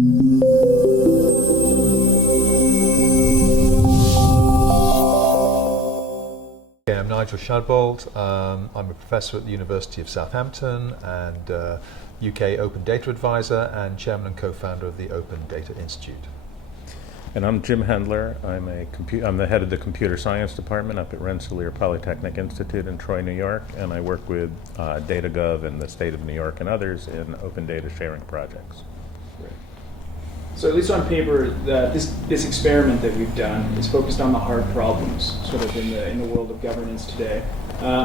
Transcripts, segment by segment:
I'm Nigel Shadbolt. I'm a professor at the University of Southampton and UK Open Data Advisor and chairman and co-founder of the Open Data Institute. And I'm Jim Hendler. I'm the head of the computer science department up at Rensselaer Polytechnic Institute in Troy, New York, and I work with DataGov and the state of New York and others in open data sharing projects. Great. So at least on paper, this experiment that we've done is focused on the hard problems, sort of in the world of governance today.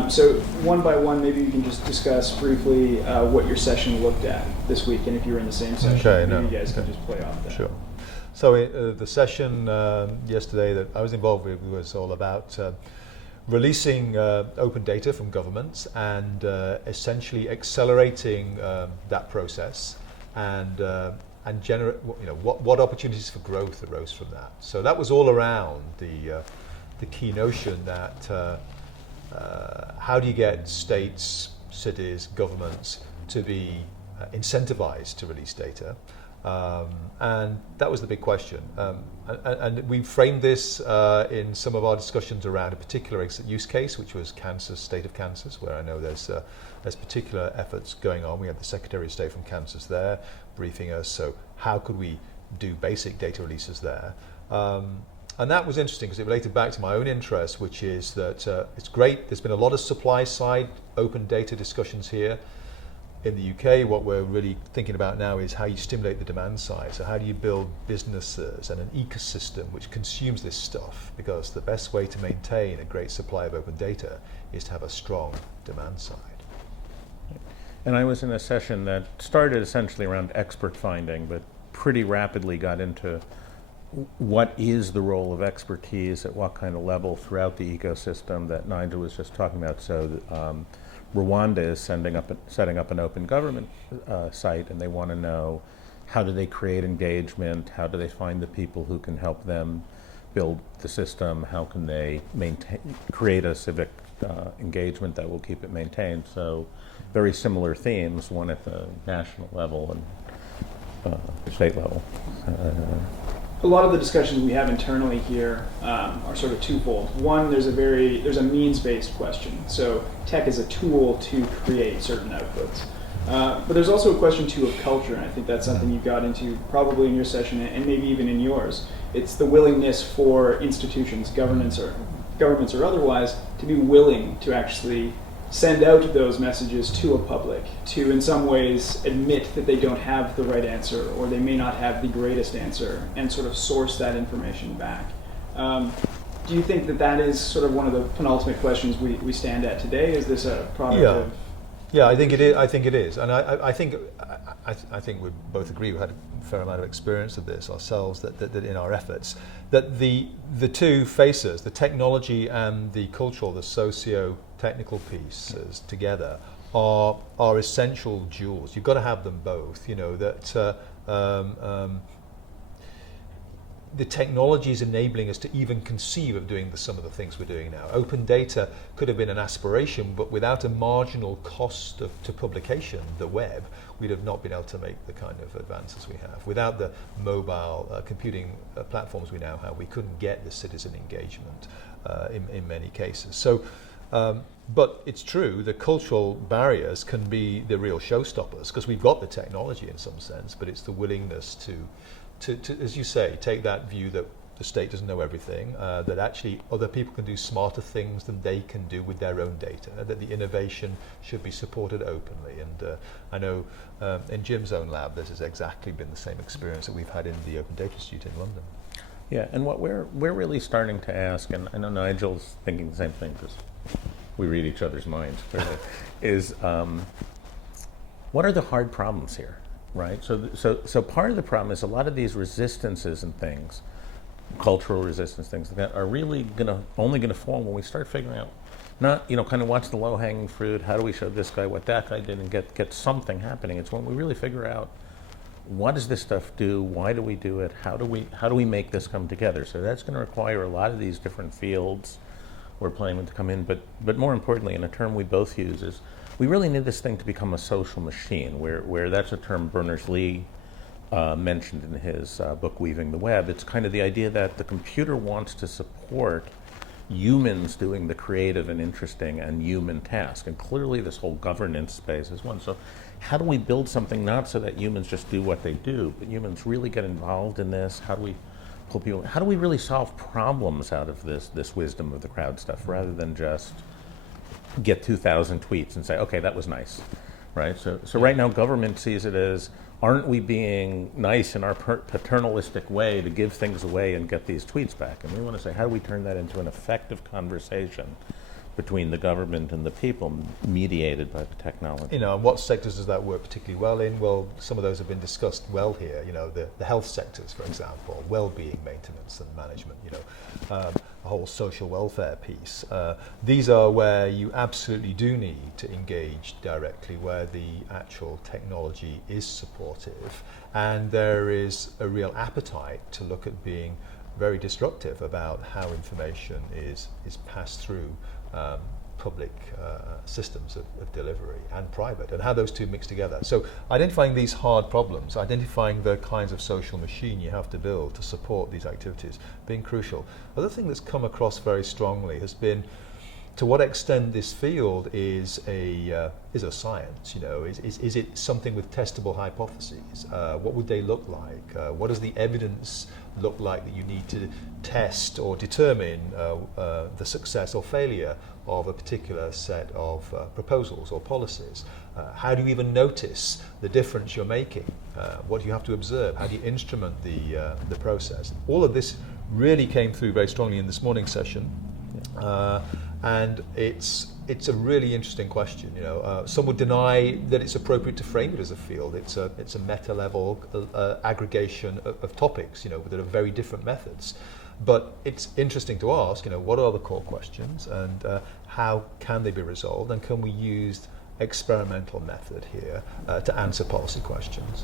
So one by one, maybe you can just discuss briefly what your session looked at this week, and if you were in the same session, maybe you guys can just play off that. Sure. So the session yesterday that I was involved with was all about releasing open data from governments and essentially accelerating that process and generate, what opportunities for growth arose from that. So that was all around the key notion that how do you get states, cities, governments to be incentivized to release data? And that was the big question. And we framed this in some of our discussions around a particular use case, which was Kansas, state of Kansas, where I know there's particular efforts going on. We had the Secretary of State from Kansas there briefing us, so how could we do basic data releases there? And that was interesting because it related back to my own interest, which is that it's great. There's been a lot of supply side open data discussions here. In the UK, what we're really thinking about now is how you stimulate the demand side. So how do you build businesses and an ecosystem which consumes this stuff? Because the best way to maintain a great supply of open data is to have a strong demand side. And I was in a session that started essentially around expert finding, but pretty rapidly got into what is the role of expertise at what kind of level throughout the ecosystem that Nigel was just talking about. So Rwanda is setting up an open government site, and they want to know how do they create engagement, how do they find the people who can help them build the system, how can they create a civic engagement that will keep it maintained. So very similar themes, one at the national level and state level. A lot of the discussions we have internally here are sort of twofold. One, there's a means-based question. So tech is a tool to create certain outputs. But there's also a question too of culture, and I think that's something you got into probably in your session and maybe even in yours. It's the willingness for institutions, governments or otherwise, to be willing to actually send out those messages to a public, to in some ways admit that they don't have the right answer or they may not have the greatest answer and sort of source that information back. Do you think that is sort of one of the penultimate questions we stand at today? Is this a product of... Yeah, I think it is. And I think we both agree, we've had a fair amount of experience of this ourselves, that in our efforts, that the two faces, the technology and the cultural, the socio-technical pieces together are essential jewels. You've got to have them both, the technology is enabling us to even conceive of doing some of the things we're doing now. Open data could have been an aspiration, but without a marginal cost to publication, the web, we'd have not been able to make the kind of advances we have. Without the mobile computing platforms we now have, we couldn't get the citizen engagement in many cases. So, but it's true, the cultural barriers can be the real showstoppers, because we've got the technology in some sense, but it's the willingness to, as you say, take that view that the state doesn't know everything, that actually other people can do smarter things than they can do with their own data, that the innovation should be supported openly. And I know in Jim's own lab, this has exactly been the same experience that we've had in the Open Data Institute in London. Yeah, and what we're really starting to ask, and I know Nigel's thinking the same thing because we read each other's minds clearly, is what are the hard problems here? Right, so part of the problem is a lot of these resistances and things, cultural resistance things like that, are really only gonna fall when we start figuring out, not kind of what's the low-hanging fruit, how do we show this guy what that guy did and get something happening. It's when we really figure out what does this stuff do, why do we do it, how do we make this come together. So that's going to require a lot of these different fields we're playing with to come in. But more importantly, and a term we both use is we really need this thing to become a social machine, where that's a term Berners-Lee mentioned in his book, Weaving the Web. It's kind of the idea that the computer wants to support humans doing the creative and interesting and human task. And clearly this whole governance space is one. So how do we build something not so that humans just do what they do, but humans really get involved in this? How do we pull people, how do we really solve problems out of this wisdom of the crowd stuff rather than just get 2,000 tweets and say, okay, that was nice, right? So right now government sees it as, aren't we being nice in our paternalistic way to give things away and get these tweets back? And we want to say, how do we turn that into an effective conversation between the government and the people, mediated by the technology? You know, and what sectors does that work particularly well in? Well, some of those have been discussed well here. You know, the health sectors, for example, well-being maintenance and management, you know, the whole social welfare piece. These are where you absolutely do need to engage directly, where the actual technology is supportive, and there is a real appetite to look at being very disruptive about how information is passed through public systems of delivery and private, and how those two mix together. So identifying these hard problems, identifying the kinds of social machine you have to build to support these activities, being crucial. Other thing that's come across very strongly has been to what extent this field is a science. You know, is it something with testable hypotheses? What would they look like? What does the evidence look like that you need to test or determine the success or failure of a particular set of proposals or policies? How do you even notice the difference you're making? What do you have to observe? How do you instrument the process? All of this really came through very strongly in this morning's session. And it's a really interesting question. You know, some would deny that it's appropriate to frame it as a field. It's a meta level aggregation of topics, you know, that are very different methods. But it's interesting to ask, you know, what are the core questions, and how can they be resolved, and can we use experimental method here to answer policy questions?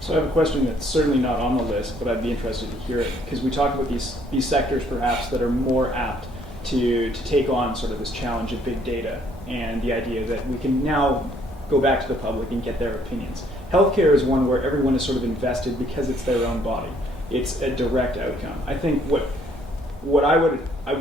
So I have a question that's certainly not on the list, but I'd be interested to hear it, because we talk about these sectors perhaps that are more apt to take on sort of this challenge of big data, and the idea that we can now go back to the public and get their opinions. Healthcare is one where everyone is sort of invested because it's their own body. It's a direct outcome. I think what I would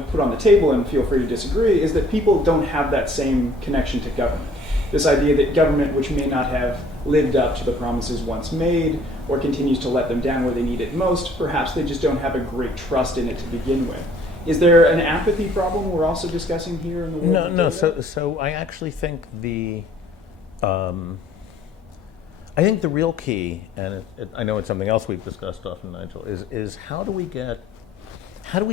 put on the table, and feel free to disagree, is that people don't have that same connection to government. This idea that government, which may not have lived up to the promises once made, or continues to let them down where they need it most, perhaps they just don't have a great trust in it to begin with. Is there an apathy problem we're also discussing here in the world? No. So I actually think I think the real key, and I know it's something else we've discussed often, Nigel, is how do we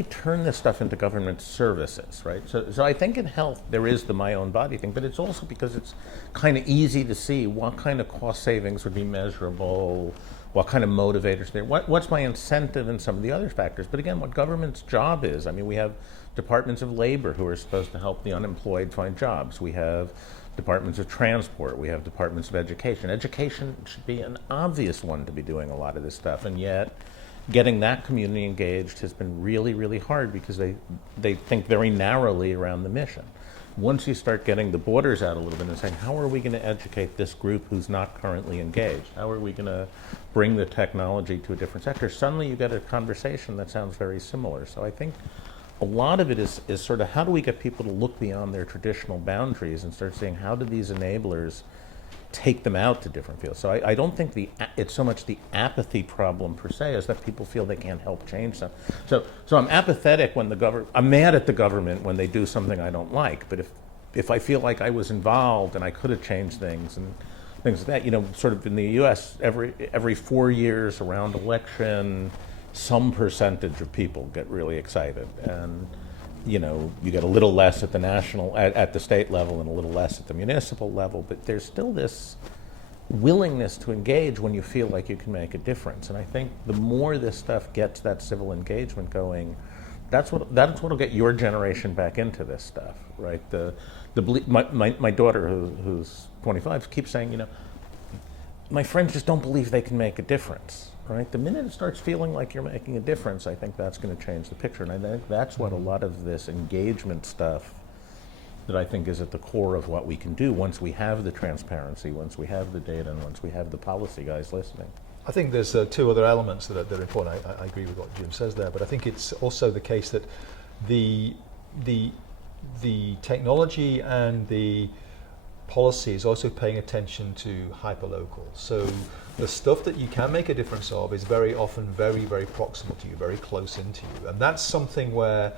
turn this stuff into government services, right? So I think in health there is the my own body thing, but it's also because it's kind of easy to see what kind of cost savings would be measurable, what kind of motivators there, what's my incentive, and some of the other factors. But again, what government's job is, I mean, we have departments of labor who are supposed to help the unemployed find jobs. We have departments of transport. We have departments of education. Education should be an obvious one to be doing a lot of this stuff, and yet getting that community engaged has been really, really hard because they think very narrowly around the mission. Once you start getting the borders out a little bit and saying, how are we going to educate this group who's not currently engaged? How are we going to bring the technology to a different sector? Suddenly you get a conversation that sounds very similar. So I think a lot of it is sort of how do we get people to look beyond their traditional boundaries and start saying, how do these enablers take them out to different fields? So I don't think it's so much the apathy problem per se as that people feel they can't help change them. So I'm apathetic when I'm mad at the government when they do something I don't like, but if I feel like I was involved and I could have changed things and things like that, you know, sort of in the US, every 4 years around election, some percentage of people get really excited, and you know, you get a little less at the national, at the state level, and a little less at the municipal level, but there's still this willingness to engage when you feel like you can make a difference. And I think the more this stuff gets that civil engagement going, that's what'll get your generation back into this stuff, right? My daughter, who's 25, keeps saying, you know, my friends just don't believe they can make a difference. Right? The minute it starts feeling like you're making a difference, I think that's going to change the picture. And I think that's what a lot of this engagement stuff that I think is at the core of what we can do once we have the transparency, once we have the data, and once we have the policy guys listening. I think there's two other elements that are important. I agree with what Jim says there, but I think it's also the case that the the technology and the policy is also paying attention to hyperlocal. So the stuff that you can make a difference of is very often very, very proximal to you, very close into you. And that's something where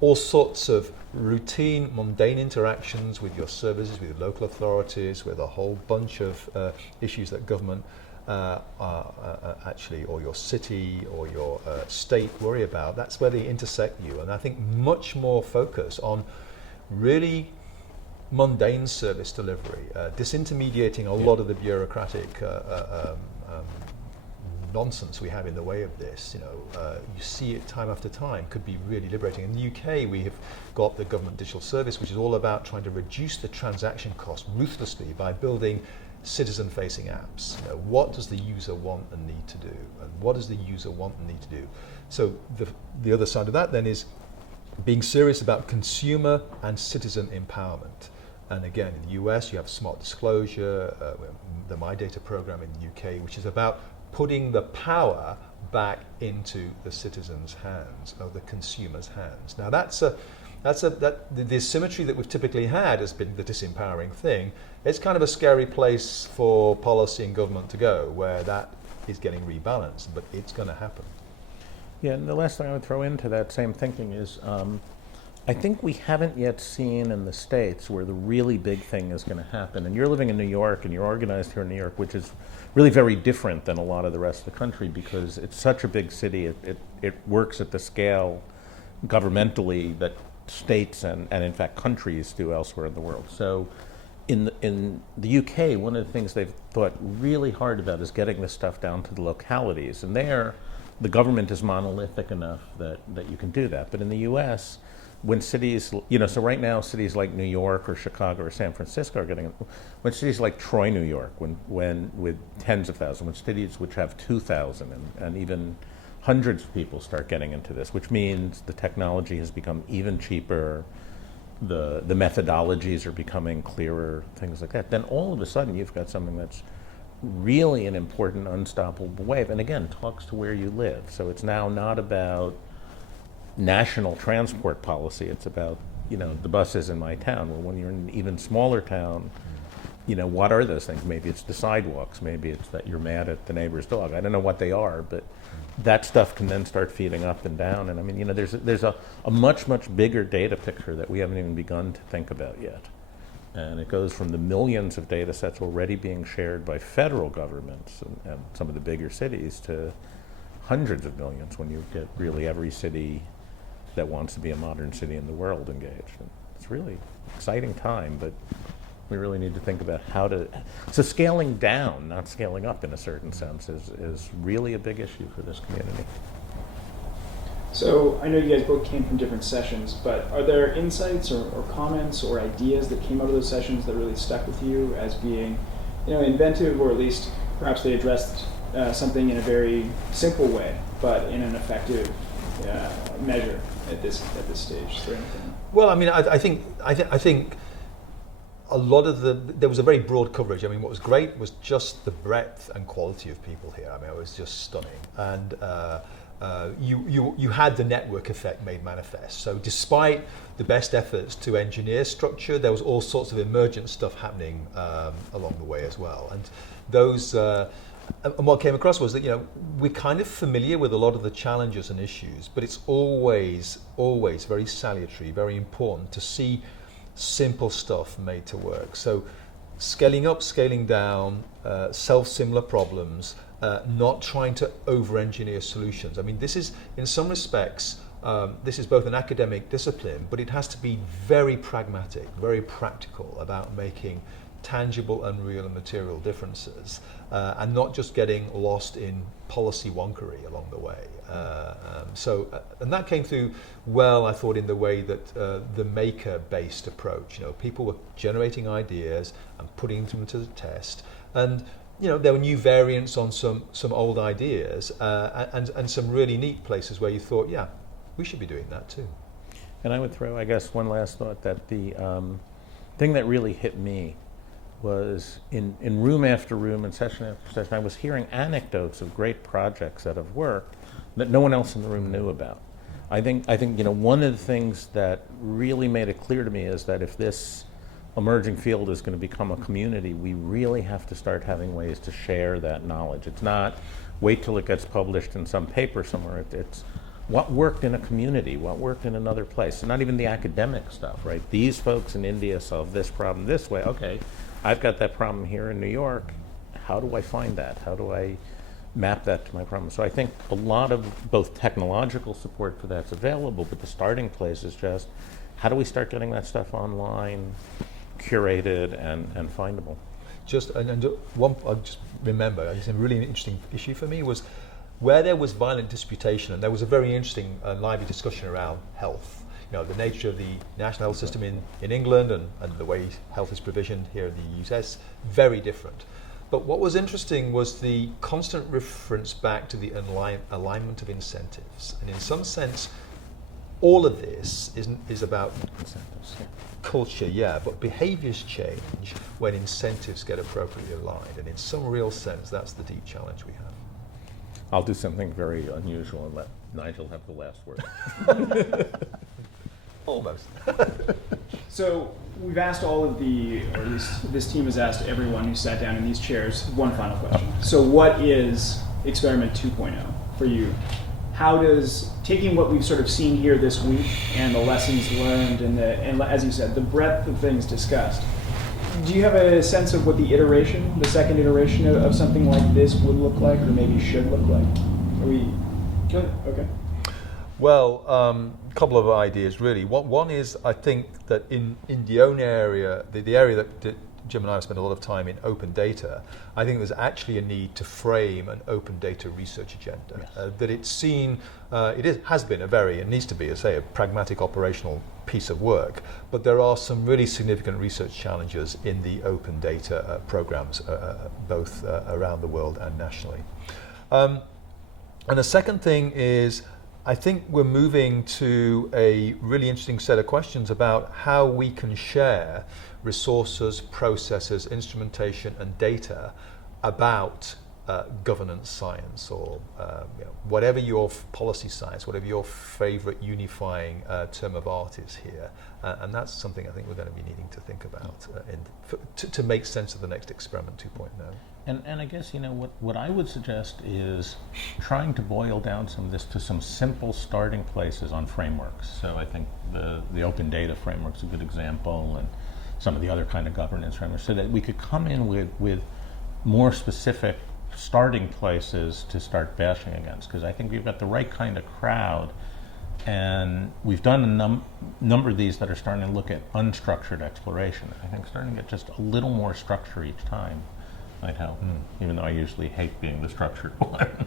all sorts of routine, mundane interactions with your services, with local authorities, with a whole bunch of issues that government actually, or your city or your state worry about, that's where they intersect you. And I think much more focus on really mundane service delivery, disintermediating a lot of the bureaucratic nonsense we have in the way of this. You see it time after time, could be really liberating. In the UK, we have got the Government Digital Service, which is all about trying to reduce the transaction cost ruthlessly by building citizen-facing apps. What does the user want and need to do? And what does the user want and need to do? So the other side of that then is being serious about consumer and citizen empowerment. And again, in the US, you have smart disclosure, the My Data program in the UK, which is about putting the power back into the citizens' hands, or the consumer's hands. Now the asymmetry that we've typically had has been the disempowering thing. It's kind of a scary place for policy and government to go, where that is getting rebalanced, but it's going to happen. Yeah, and the last thing I would throw into that same thinking is I think we haven't yet seen in the States where the really big thing is going to happen. And you're living in New York, and you're organized here in New York, which is really very different than a lot of the rest of the country because it's such a big city. It works at the scale governmentally that states and in fact countries do elsewhere in the world. So in the UK, one of the things they've thought really hard about is getting this stuff down to the localities. And there, the government is monolithic enough that you can do that. But in the US, when cities, so right now cities like New York or Chicago or San Francisco are getting, when cities like Troy, New York, when with tens of thousands, when cities which have 2,000 and even hundreds of people start getting into this, which means the technology has become even cheaper, the methodologies are becoming clearer, things like that, then all of a sudden you've got something that's really an important unstoppable wave, and again, talks to where you live. So it's now not about national transport policy, it's about, the buses in my town. Well, when you're in an even smaller town, what are those things? Maybe it's the sidewalks, maybe it's that you're mad at the neighbor's dog. I don't know what they are, but that stuff can then start feeding up and down. And I mean, there's a much, much bigger data picture that we haven't even begun to think about yet. And it goes from the millions of data sets already being shared by federal governments and some of the bigger cities to hundreds of millions when you get really every city that wants to be a modern city in the world engaged. And it's really exciting time, but we really need to think about how to, so scaling down, not scaling up in a certain sense, is really a big issue for this community. So I know you guys both came from different sessions, but are there insights or comments or ideas that came out of those sessions that really stuck with you as being, inventive, or at least perhaps they addressed something in a very simple way, but in an effective measure at this stage? Is there anything? Well, I mean, I think a lot of there was a very broad coverage. I mean, what was great was just the breadth and quality of people here. I mean, it was just stunning. And you had the network effect made manifest. So despite the best efforts to engineer structure, there was all sorts of emergent stuff happening along the way as well. And those, and what came across was that, we're kind of familiar with a lot of the challenges and issues, but it's always very salutary, very important to see simple stuff made to work. So scaling up, scaling down, self-similar problems, not trying to over-engineer solutions. I mean, this is, in some respects, this is both an academic discipline, but it has to be very pragmatic, very practical about making tangible and real and material differences, and not just getting lost in policy wonkery along the way. And that came through well, I thought, in the way that the maker-based approach, people were generating ideas and putting them to the test, and there were new variants on some old ideas, and some really neat places where you thought, yeah, we should be doing that too. And I would throw, I guess, one last thought, that the thing that really hit me was in room after room and session after session, I was hearing anecdotes of great projects that have worked that no one else in the room knew about. I think one of the things that really made it clear to me is that if this emerging field is going to become a community, we really have to start having ways to share that knowledge. It's not wait till it gets published in some paper somewhere. It's what worked in a community, what worked in another place, and not even the academic stuff, right? These folks in India solve this problem this way. Okay, I've got that problem here in New York. How do I find that? How do I map that to my problem? So I think a lot of both technological support for that's available, but the starting place is just how do we start getting that stuff online, curated, and findable? I just remember, a really interesting issue for me was where there was violent disputation, and there was a very interesting lively discussion around health. The nature of the national health system in England and the way health is provisioned here in the US, very different. But what was interesting was the constant reference back to the alignment of incentives. And in some sense, all of this is about incentives, culture, but behaviors change when incentives get appropriately aligned. And in some real sense, that's the deep challenge we have. I'll do something very unusual and let Nigel have the last word. Almost. So we've asked all of or at least this team has asked everyone who sat down in these chairs one final question. So what is Experiment 2.0 for you? How does, taking what we've sort of seen here this week and the lessons learned and as you said, the breadth of things discussed, do you have a sense of what the second iteration of something like this would look like, or maybe should look like? Okay. Well, a couple of ideas really. One is, I think that in the own area, the area that Jim and I have spent a lot of time in, open data, I think there's actually a need to frame an open data research agenda. Yes. That it's seen, has been it needs to be, a pragmatic operational piece of work, but there are some really significant research challenges in the open data programs, both around the world and nationally. And the second thing is, I think we're moving to a really interesting set of questions about how we can share resources, processes, instrumentation, and data about governance science, or whatever your policy science, whatever your favorite unifying term of art is here. And that's something I think we're going to be needing to think about to make sense of the next Experiment 2.0. And I guess, what I would suggest is trying to boil down some of this to some simple starting places on frameworks. So I think the open data framework's a good example, and some of the other kind of governance frameworks, so that we could come in with more specific starting places to start bashing against. Because I think we've got the right kind of crowd, and we've done a number of these that are starting to look at unstructured exploration. I think starting to get just a little more structure each time might help, even though I usually hate being the structured one.